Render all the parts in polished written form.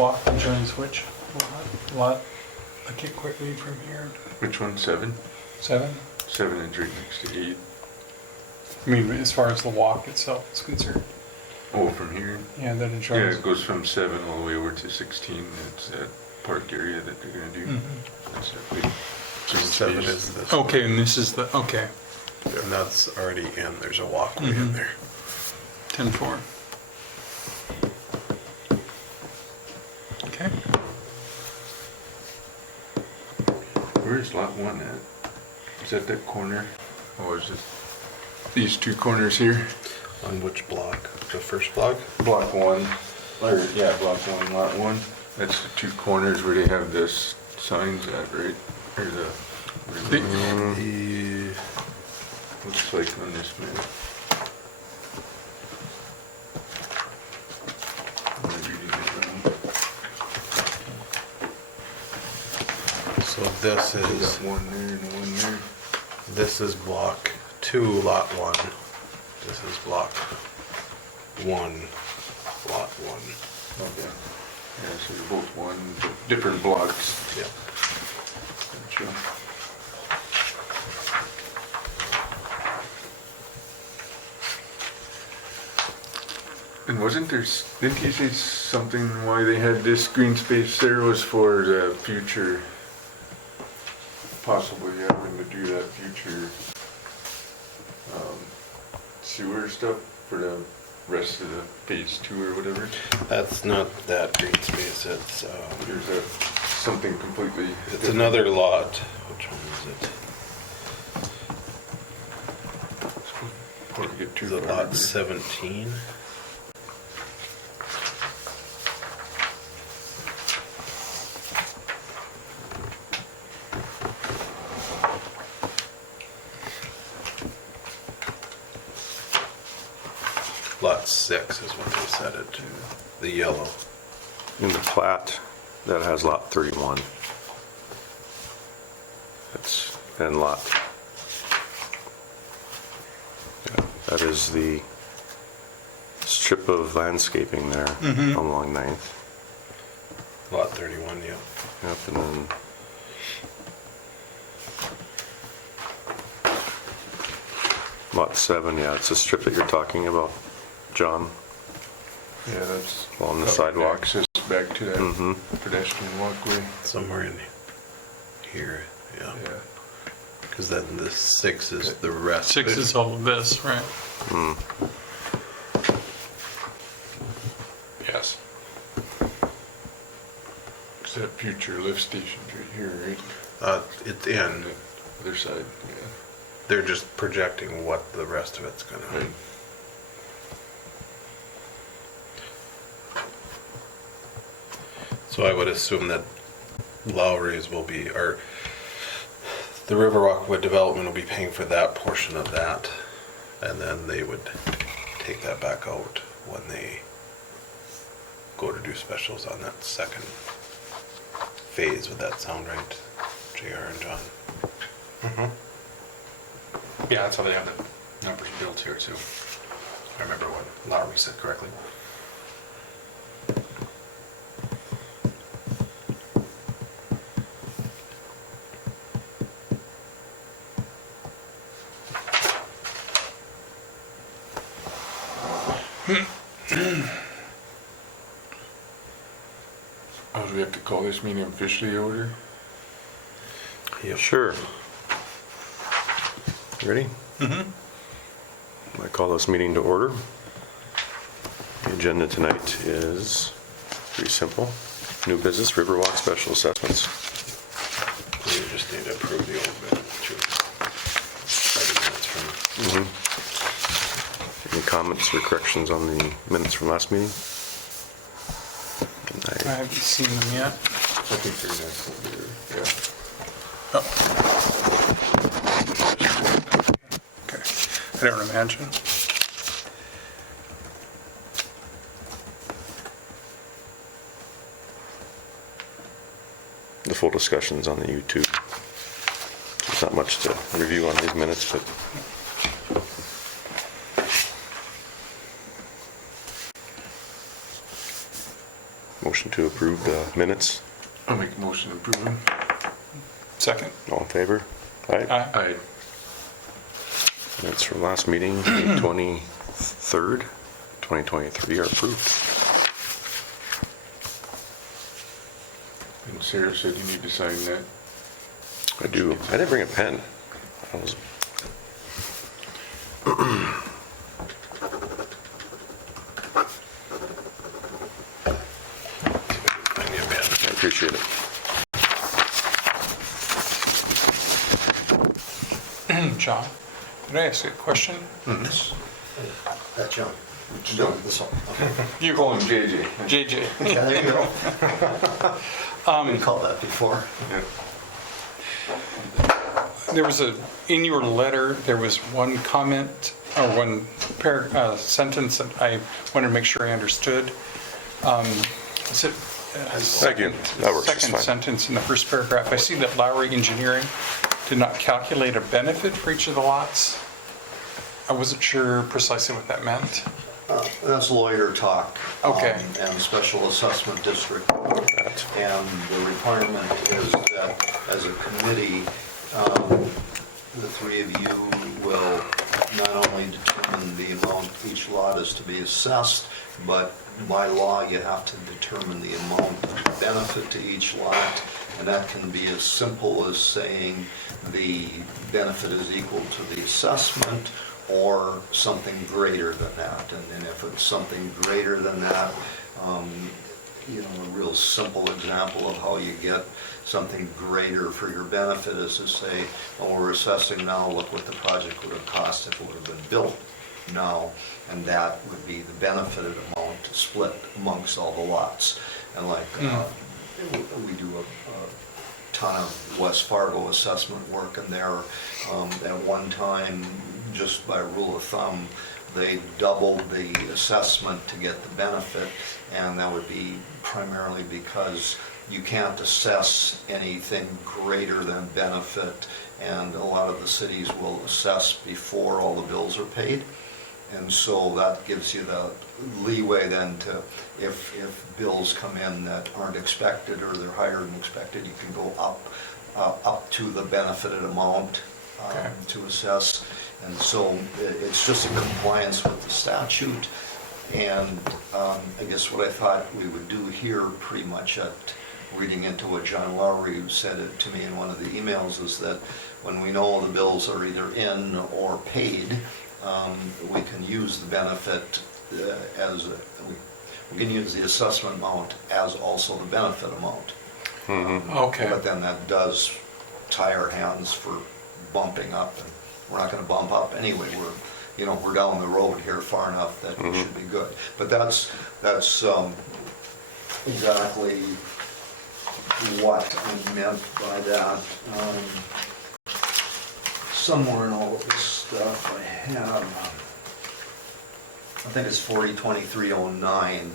walk that joins which lot? I can't quite read from here. Which one? 7? 7? 7 is right next to 8. I mean, as far as the walk itself is concerned. Oh, from here? Yeah, that it Yeah, joins. it goes from 7 all the way over to 16. It's that park area that they're gonna do. Mhm. That's that big green 7 space. is this. Okay, and this is the, okay, And that's already in, there's a walkway in Mhm. there. 10-4. Okay. Where is lot 1 at? Is that that corner? Oh, is it these two corners here? On which block? The first block? Block 1, or yeah, block 1, lot 1. That's the two corners where they have this signs at, right? Or The- looks like on this map. Am I reading it wrong? So this We is, got one there and one there. this is block 2, lot 1. This is block 1, lot 1. Okay. Yeah, so they're both one, different blocks. Yeah. Gotcha. And didn't he say something why they had this green space there was for the future, possibly having to do that future sewer stuff for the rest of the phase 2 or whatever? That's not that green space, it's, There's something completely it's different. another lot. Which one is it? Before we get too Is it far lot over. 17? Lot 6 is what they set it to, the yellow. In the plat, that has lot 31. That's, and lot. Yeah, that is the strip of landscaping there Mhm. along 9th. Lot 31, yeah. Yep, and then lot 7, yeah, it's a strip that you're talking about, John. Yeah, that's Along the probably sidewalk. access back to that Mhm. pedestrian walkway. Somewhere in here, yeah. Yeah. Because then the 6 is the rest. 6 is all of this, right? Mm. Yes. Cause that future lift station's right here, right? It's On in. the other side, yeah. They're just projecting what the rest of it's gonna Right. be. So I would assume that Lowry's will be, or the Riverwalk development will be paying for that portion of that. And then they would take that back out when they go to do specials on that second phase. Would that sound right, JR and John? Yeah, that's how they have the numbers built here too. I remember what Lowry said correctly. Oh, do we have to call this meeting officially order? Yep. Sure. Ready? I call this meeting to order. The agenda tonight is pretty simple. New business, Riverwalk special assessments. We just need to approve the old minute too. 30 minutes from. Any comments or corrections on the minutes from last meeting? I haven't seen them yet. I think they're nice over there, yeah. Oh. Okay. I don't imagine. The full discussion's on the YouTube. There's not much to review on these minutes, but Motion to approve the minutes. I'll make a motion to approve them. Second. All in favor? Aye. Aye. Aye. Minutes from last meeting, May 23rd, 2023 are approved. And Sarah said you need to sign that. I do. I didn't bring a pen. I was, I appreciate it. John, can I ask you a question? That's John. John, this one. You, Call him JJ. JJ. Yeah, there you go. Been called that before. There was in your letter, there was one comment or one sentence that I wanted to make sure I understood. Is it? Thank you. That works just Second fine. sentence in the first paragraph. I see that Lowry Engineering did not calculate a benefit for each of the lots. I wasn't sure precisely what that meant. That's lawyer talk. Okay. And special assessment district. And the requirement is that as a committee, the three of you will not only determine the amount each lot is to be assessed, but by law, you have to determine the amount of benefit to each lot. And that can be as simple as saying the benefit is equal to the assessment or something greater than that. And if it's something greater than that, a real simple example of how you get something greater for your benefit is to say, well, we're assessing now, look what the project would have cost if it would have been built now, and that would be the benefited amount split amongst all the lots. And like, we do a ton of West Fargo assessment work, and there, at one time, just by rule of thumb, they doubled the assessment to get the benefit, and that would be primarily because you can't assess anything greater than benefit, and a lot of the cities will assess before all the bills are paid. And so that gives you the leeway then to, if bills come in that aren't expected or they're higher than expected, you can go up to the benefited amount to assess. And so it's just a compliance with the statute. And I guess what I thought we would do here, pretty much at reading into what John Lowry said it to me in one of the emails, is that when we know the bills are either in or paid, we can use the benefit we can use the assessment amount as also the benefit amount. Okay. But then that does tie our hands for bumping up, and we're not going to bump up anyway. We're down the road here far enough that we should be good. But that's exactly what I meant by that. Somewhere in all of this stuff I have, I think it's 402309,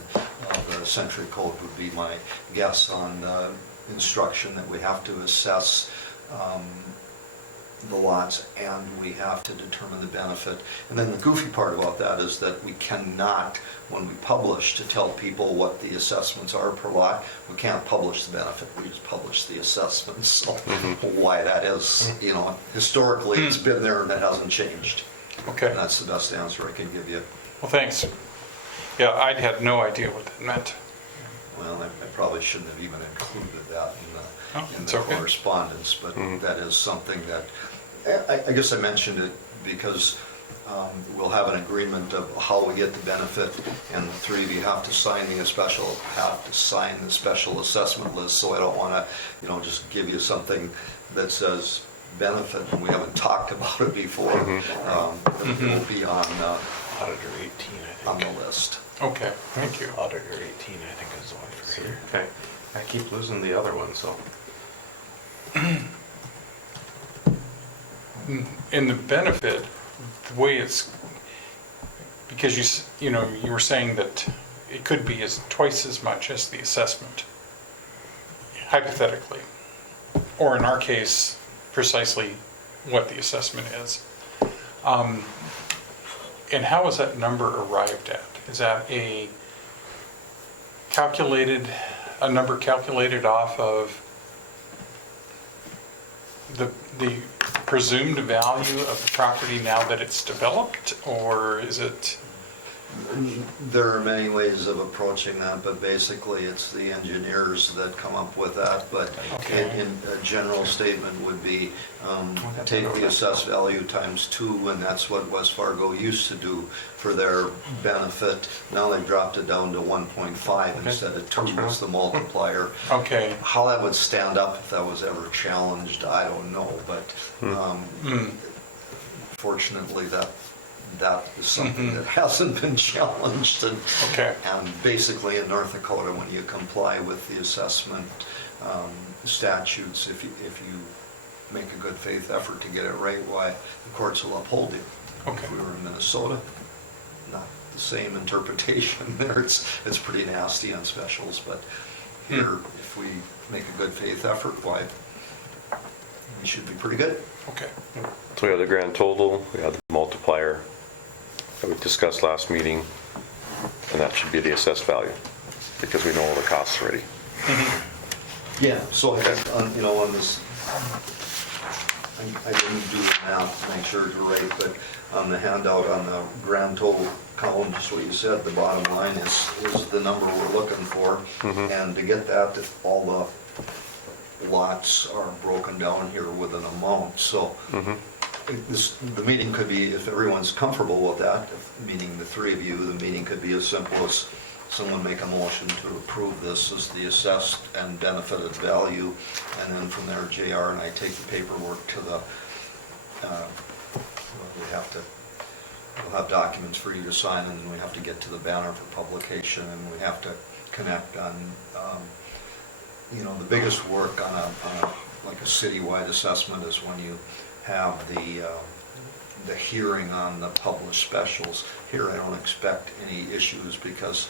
the Century Code would be my guess on the instruction that we have to assess the lots and we have to determine the benefit. And then the goofy part about that is that we cannot, when we publish, to tell people what the assessments are per lot, we can't publish the benefit, we just publish the assessments. So why that is, historically it's been there and it hasn't changed. Okay. And that's the best answer I can give you. Well, thanks. Yeah, I had no idea what that meant. Well, I probably shouldn't have even included that in it's the okay. correspondence, but that is something that, I guess I mentioned it because we'll have an agreement of how we get the benefit, and the three of you have to sign the special assessment list, so I don't want to, just give you something that says benefit and we haven't talked about it before. It will be on Auditor 18, I think. on the list. Okay, thank you. Auditor 18, I think is the one for here. Okay. I keep losing the other one, so. In the benefit, the way it's, because you were saying that it could be twice as much as the assessment, hypothetically, or in our case, precisely what the assessment is. And how is that number arrived at? Is that a a number calculated off of the presumed value of the property now that it's developed, or is it? There are many ways of approaching that, but basically it's the engineers that come up with that. But Okay. in a general statement would be, take the assessed value times 2, and that's what West Fargo used to do for their benefit. Now they've dropped it down to 1.5 Okay. instead of 2 was the multiplier. Okay. How that would stand up if that was ever challenged, I don't know, but fortunately that is something that hasn't been challenged. Okay. And basically in North Dakota, when you comply with the assessment statutes, if you make a good faith effort to get it right, why, the courts will uphold you. Okay. If we were in Minnesota, not the same interpretation there. It's pretty nasty on specials, but here, if we make a good faith effort, why, we should be pretty good. Okay. So we have the grand total, we have the multiplier that we discussed last meeting, and that should be the assessed value, because we know all the costs already. Yeah, so I think, on this, I didn't do the math to make sure it's right, but on the handout, on the grand total column, just what you said, the bottom line is the number we're looking for. And to get that, all the lots are broken down here with an amount, so the meeting could be, if everyone's comfortable with that, meaning the three of you, the meeting could be as simple as someone make a motion to approve this as the assessed and benefited value, and then from there, JR and I take the paperwork to the, we'll have documents for you to sign, and then we have to get to the banner for publication, and we have to connect on, the biggest work on like a citywide assessment is when you have the hearing on the published specials. Here, I don't expect any issues because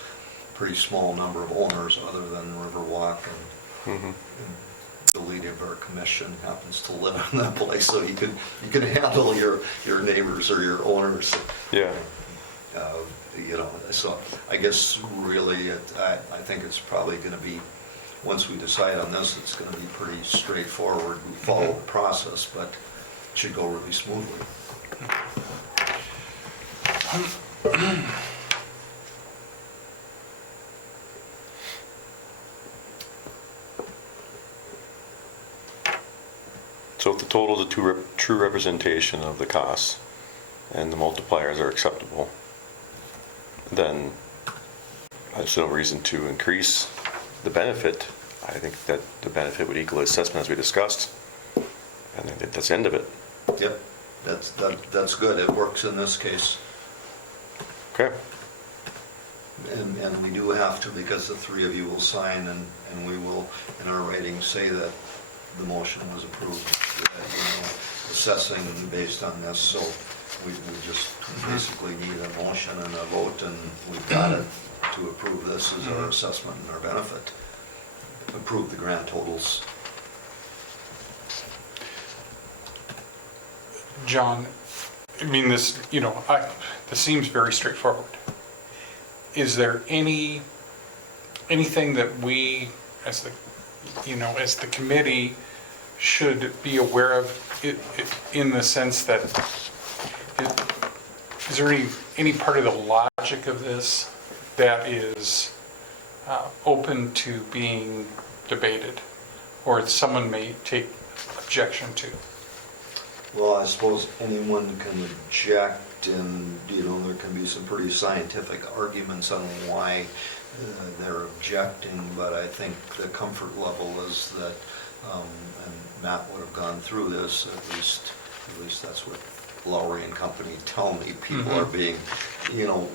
pretty small number of owners other than Riverwalk and the leader of our commission happens to live in that place, so you can handle your neighbors or your owners. Yeah. So I guess really, I think it's probably going to be, once we decide on this, it's going to be pretty straightforward. We follow the process, but it should go really smoothly. So if the total is a true representation of the costs and the multipliers are acceptable, then there's no reason to increase the benefit. I think that the benefit would equal assessment as we discussed, and I think that's the end of it. Yep, that's good. It works in this case. Okay. And we do have to, because the three of you will sign, and we will, in our writing, say that the motion was approved, assessing based on this, so we just basically need a motion and a vote, and we've got it to approve this as our assessment and our benefit. Approve the grand totals. John, I mean, this seems very straightforward. Is there anything that we, as the committee, should be aware of in the sense that, is there any part of the logic of this that is open to being debated, or someone may take objection to? Well, I suppose anyone can object, and there can be some pretty scientific arguments on why they're objecting, but I think the comfort level is that, and Matt would have gone through this, at least that's what Lowry and company tell me. People are being,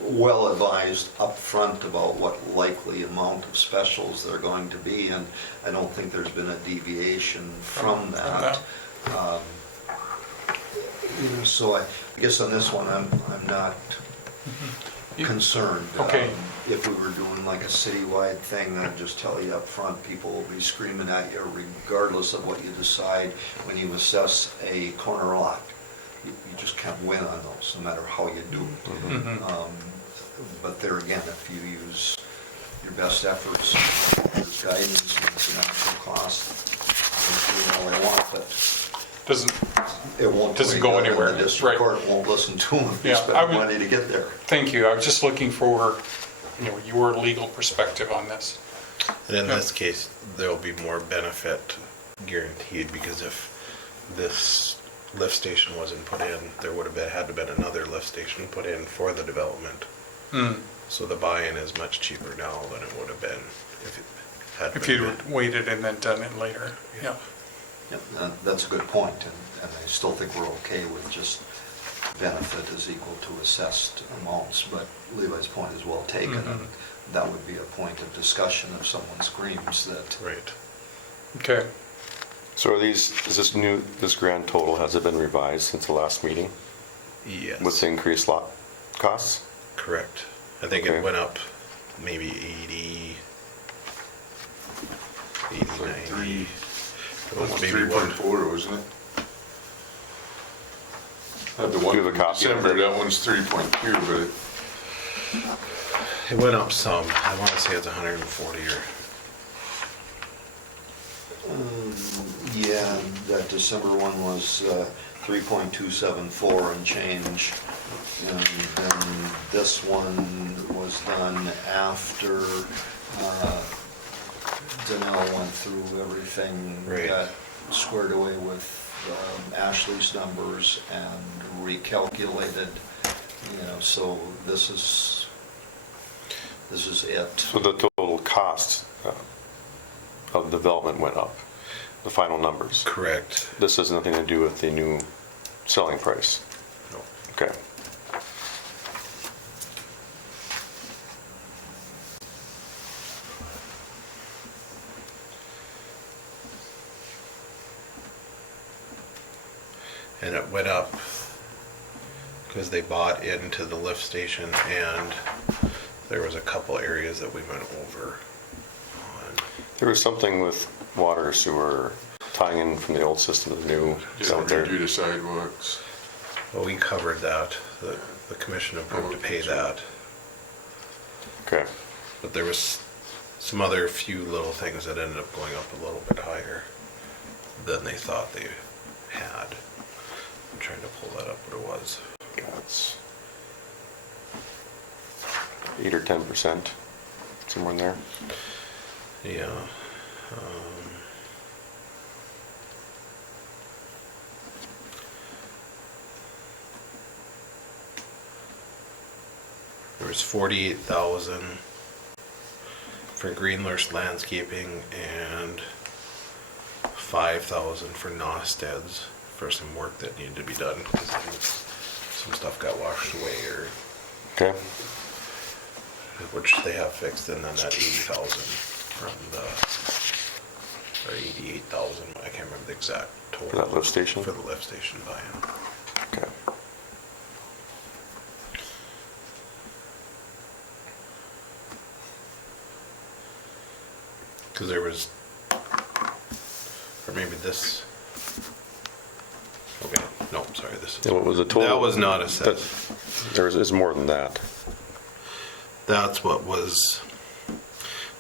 well advised up front about what likely amount of specials they're going to be, and I don't think there's been a deviation from that. So I guess on this one, I'm not concerned. Okay. If we were doing like a citywide thing, I'd just tell you up front, people will be screaming at you regardless of what you decide when you assess a corner lot. You just can't win on those, no matter how you do it. But there again, if you use your best efforts. There's guidance, and it's an actual cost. They can do all they want, but Doesn't, it won't. Doesn't go do anything. anywhere, The district right. court won't listen to them if you Yeah, I spend would- money to get there. thank you. I was just looking for, your legal perspective on this. And in Yeah. this case, there'll be more benefit guaranteed, because if this lift station wasn't put in, there would have had to been another lift station put in for the development. Hmm. So the buy-in is much cheaper now than it would have been if it had If been. you'd waited and then done it later, yeah. Yep, that's a good point, and I still think we're okay with just benefit is equal to assessed amounts, but Levi's point is well taken, and that would be a point of discussion if someone screams that. Right. Okay. So is this grand total, has it been revised since the last meeting Yes. with the increased lot costs? Correct. I think Okay. it went up maybe 80, 90. It was Almost maybe 3.4, wasn't it? Had the one Do you have a from copy of December, it? that one's 3.2, but It went up some. I want to say it's 140 or. Yeah, that December one was 3.274 and change. And then this one was done after Danell went through everything, Right. got squared away with Ashley's numbers and recalculated, so this is it. So the total cost of development went up, the final numbers. Correct. This has nothing to do with the new selling price? No. Okay. And it went up because they bought into the lift station, and there was a couple areas that we went over on. There was something with water or sewer tying in from the old system to the new. Is that yeah, what they're- redo the sidewalks. Well, we covered that. The commission approved to pay that. Okay. But there was some other few little things that ended up going up a little bit higher than they thought they had. I'm trying to pull that up, what it was. That's 8 or 10%, somewhere in there. Yeah. There was 48,000 for Greenlurst landscaping and 5,000 for Nosted's for some work that needed to be done because some stuff got washed away, or Okay. which they have fixed, and then that 80,000 from the, or 88,000, I can't remember the exact total. For that lift station? For the lift station buy-in. Okay. Because there was, or maybe this, okay, no, sorry, this is. And what was the total? That was not That- assessed. It's more than that. That's what was,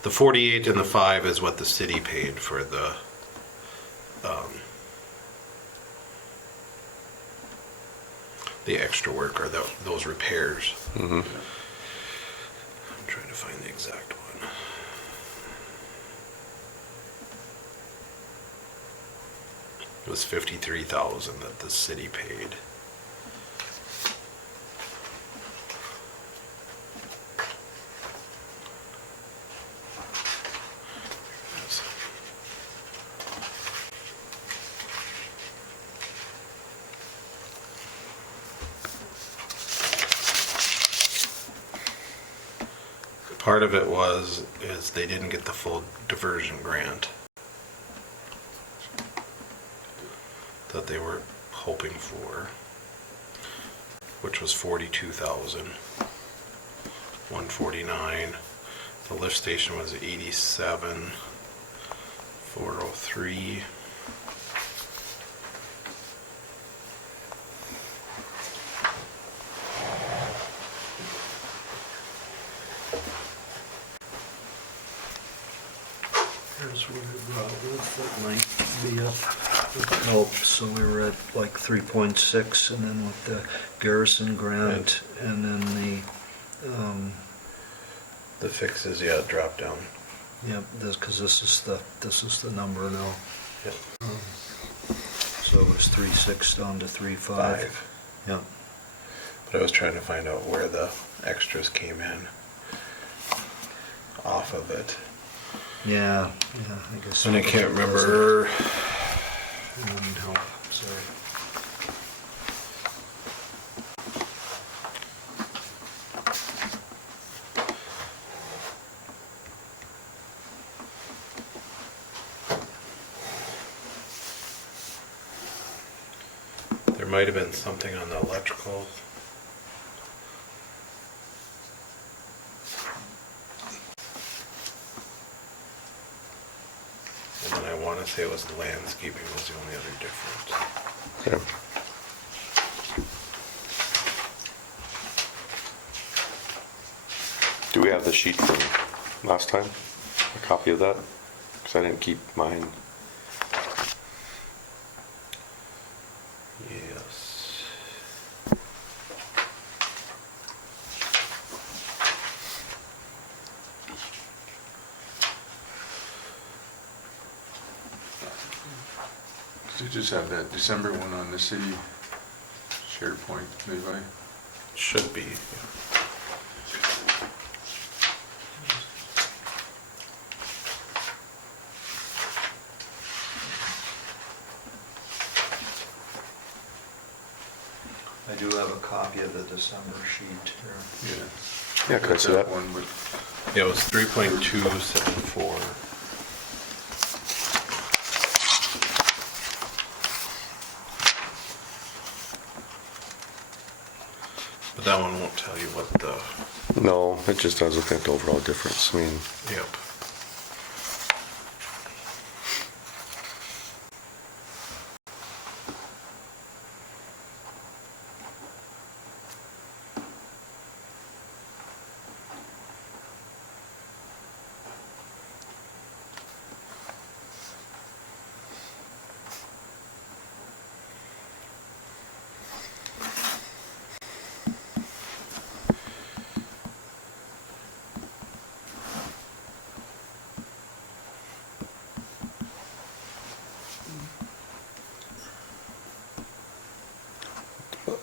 the 48 and the 5 is what the city paid for the extra work, or those repairs. Mm-hmm. I'm trying to find the exact one. It was 53,000 that the city paid. Part of it is they didn't get the full diversion grant that they were hoping for, which was 42,149. The lift station was 87,403. Here's what it brought with, that might be a help. So we were at like 3.6, and then with the Garrison grant, and then The fixes, yeah, drop down. yep, because this is the number now. Yep. So it was 3.6 down to 3.5. 5. Yep. But I was trying to find out where the extras came in off of it. Yeah, I guess. And I can't remember. No, sorry. There might have been something on the electrical. And then I want to say it was the landscaping was the only other difference. Okay. Do we have the sheet from last time? A copy of that? Because I didn't keep mine. Yes. You just have that December one on the city SharePoint, Levi. Should be. I do have a copy of the December sheet here. Yeah. Yeah, could I see that? one, but Yeah, it was 3.274. But that one won't tell you what the, No, it just doesn't affect the overall difference. I mean, yep.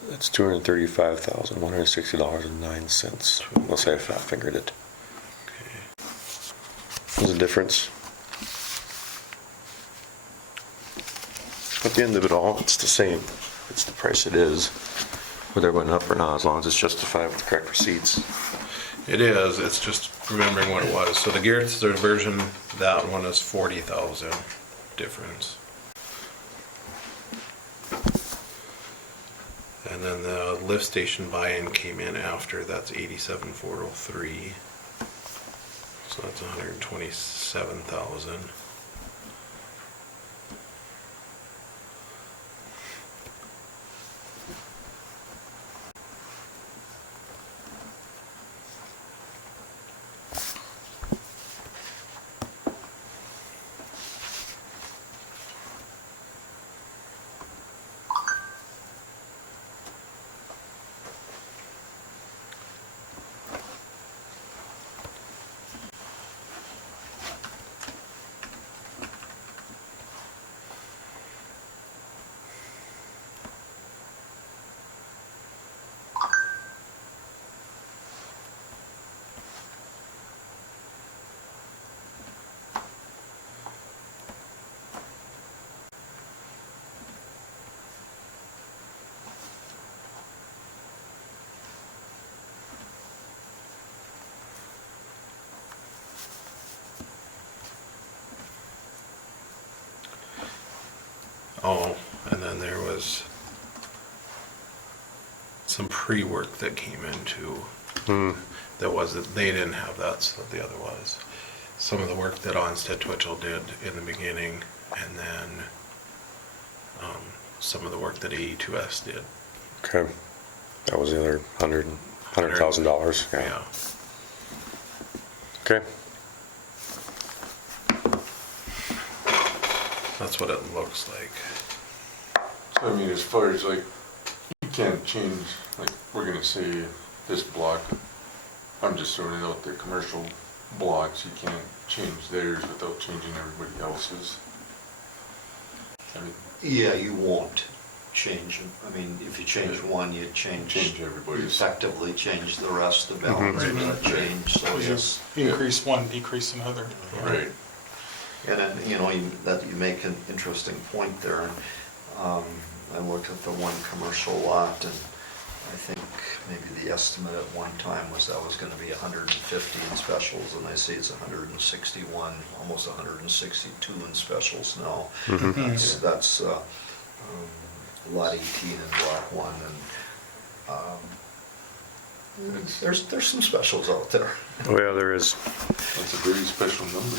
it's $235,160.09, unless I fat fingered it. There's a difference. At the end of it all, it's the same. It's the price it is, whether it went up or not, as long as it's justified with the correct receipts. It is, it's just remembering what it was. So the Garrett's version, that one is 40,000 difference. And then the lift station buy-in came in after, that's 87,403. So that's 127,000. Oh, and then there was some pre-work that came into, that wasn't, they didn't have that, so the other was. Some of the work that Onstead Twitchell did in the beginning, and then some of the work that AE2S did. Okay. That was the other $100,000. Yeah. Okay. That's what it looks like. So I mean, as far as like, you can't change, like, we're gonna say this block, I'm just throwing it out there, commercial blocks, you can't change theirs without changing everybody else's. I mean, Yeah, you won't change, I mean, if you change one, you change. Change everybody's. Effectively change the rest, the balance of that change, so yes. Increase one, decrease another. right, And then, you make an interesting point there. I looked at the one commercial lot, and I think maybe the estimate at one time was that was gonna be 150 in specials, and I see it's 161, almost 162 in specials now. That's lot 18 in block 1, and there's some specials out there. Oh, yeah, there is. that's a very special number.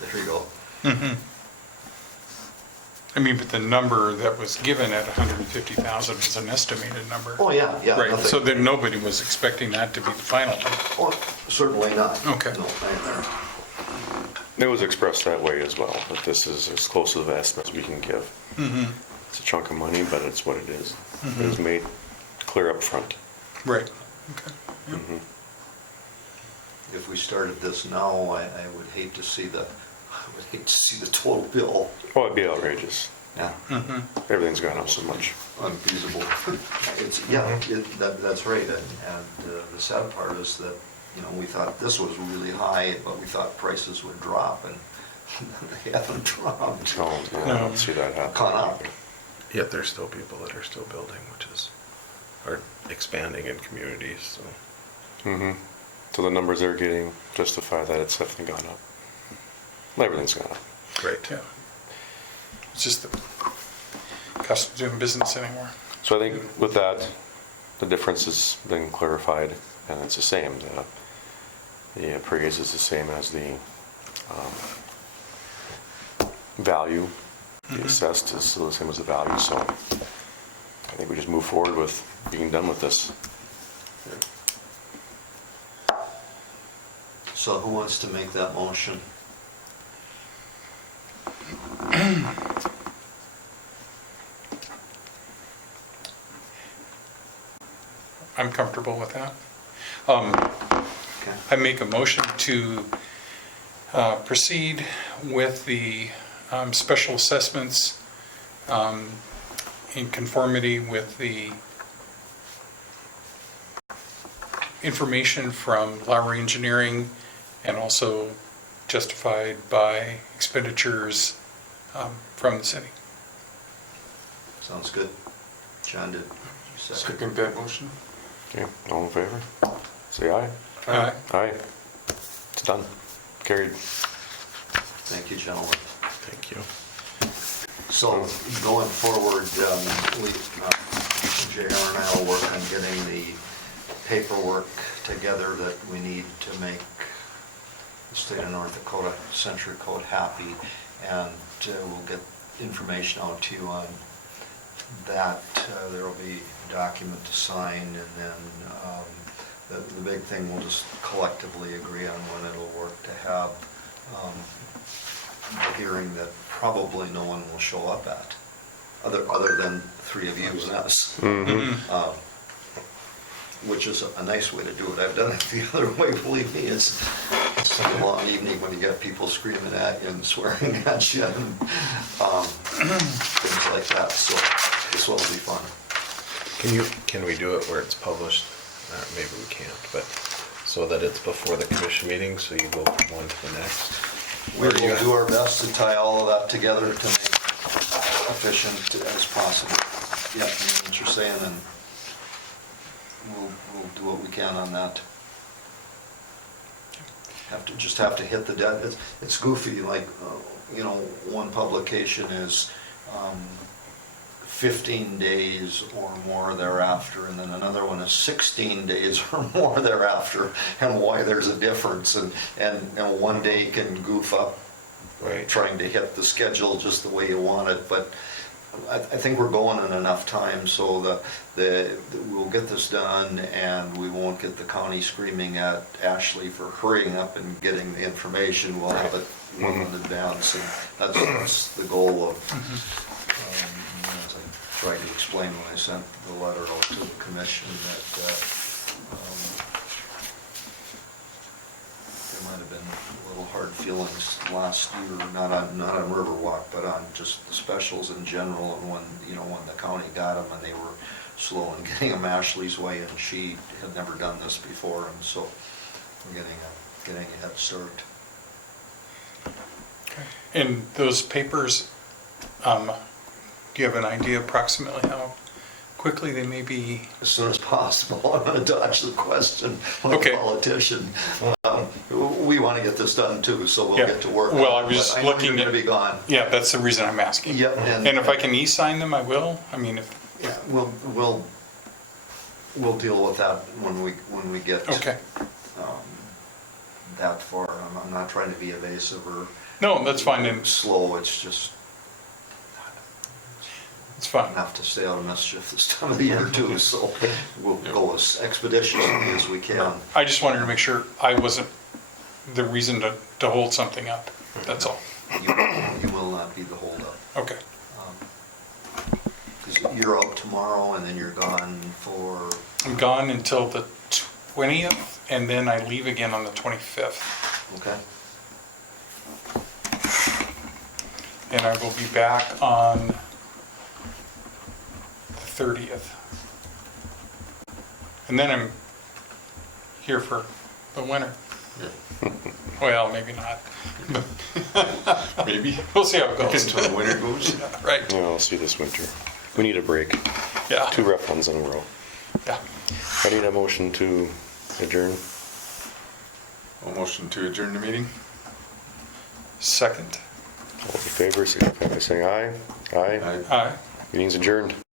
There you go. I mean, but the number that was given at 150,000 was an estimated number. Oh, yeah. Right, nothing- so then nobody was expecting that to be the final. Oh, certainly not. Okay. No, It was expressed that way as well, that this is as close of an estimate as we can give. It's a chunk of money, but it's what it is. It was made clear up front. Right, okay. If we started this now, I would hate to see the total bill. Oh, it'd be outrageous. Yeah, Everything's gone up so much. unfeasible. That's right, and the sad part is that, we thought this was really high, but we thought prices would drop, and they haven't dropped. No, I don't see that happen. Gone up. Yet there's still people that are still building, are expanding in communities, so. So the numbers they're getting justify that it's definitely gone up. Everything's gone up. Great. Yeah. It's just the cost of doing business anymore. So I think with that, the difference has been clarified, and it's the same. The appraise is the same as the value. The assessed is still the same as the value, so I think we just move forward with being done with this. So who wants to make that motion? I'm comfortable with that. Okay. I make a motion to proceed with the special assessments in conformity with the information from Lowry Engineering and also justified by expenditures from the city. Sounds good. John, did you second? Second that motion? Okay, all in favor? Say aye. Aye. Aye. It's done. Carried. Thank you, gentlemen. Thank you. So going forward, JR and I will work on getting the paperwork together that we need to make the state of North Dakota Century Code happy, and we'll get information out to you on that. There will be a document to sign, and then the big thing, we'll just collectively agree on when it'll work to have a hearing that probably no one will show up at, other than three of you and us. Which is a nice way to do it. I've done it the other way, believe me. It's a long evening when you got people screaming at you and swearing at you and things like that. So this will be fun. Can we do it where it's published? Maybe we can't, but so that it's before the commission meeting, so you go from one to the next? We will do our best to tie all of that together to make efficient as possible. Yeah, I know what you're saying, and we'll do what we can on that. Have to hit the dead. It's goofy, like, one publication is 15 days or more thereafter, and then another one is 16 days or more thereafter, and why there's a difference, and one day can goof up Right. trying to hit the schedule just the way you want it, but I think we're going in enough time so that we'll get this done and we won't get the county screaming at Ashley for hurrying up and getting the information. We'll have it well in advance, and that's the goal of, as I tried to explain when I sent the letter out to the commission, that there might have been a little hard feelings last year, not on Riverwalk, but on just the specials in general, and when the county got them and they were slow in getting them Ashley's way, and she had never done this before, and so we're getting a head start. And those papers, do you have an idea approximately how quickly they may be? As soon as possible. I'm gonna dodge the question like Okay. a politician. We want to get this done too, so we'll Yeah. get to work. Well, I on it, was but know looking you're at- gonna be gone. Yeah, that's the reason I'm asking. Yep, And if I can e-sign them, I will. I mean, if, Yeah, we'll deal with that when we get okay. that far. I'm not trying to be evasive or No, that's fine. And slow. It's just it's fine. enough to stay out of mischief this time of the year too. So we'll go as expeditiously as we can. I just wanted to make sure I wasn't the reason to hold something up. That's all. You will not be the holdup. Okay. Because you're out tomorrow and then you're gone for, I'm gone until the 20th, and then I leave again on the 25th. okay? And I will be back on the 30th. And then I'm here for the winter. Well, maybe not. Maybe. We'll see how it goes. Until the winter goes. Right. Yeah, I'll see this winter. We need a break. Yeah. 2 rough ones in a row. Yeah. I need a motion to adjourn. A motion to adjourn the meeting? Second. All those in favor, signify by saying aye. Aye. Aye. Aye. Meeting's adjourned.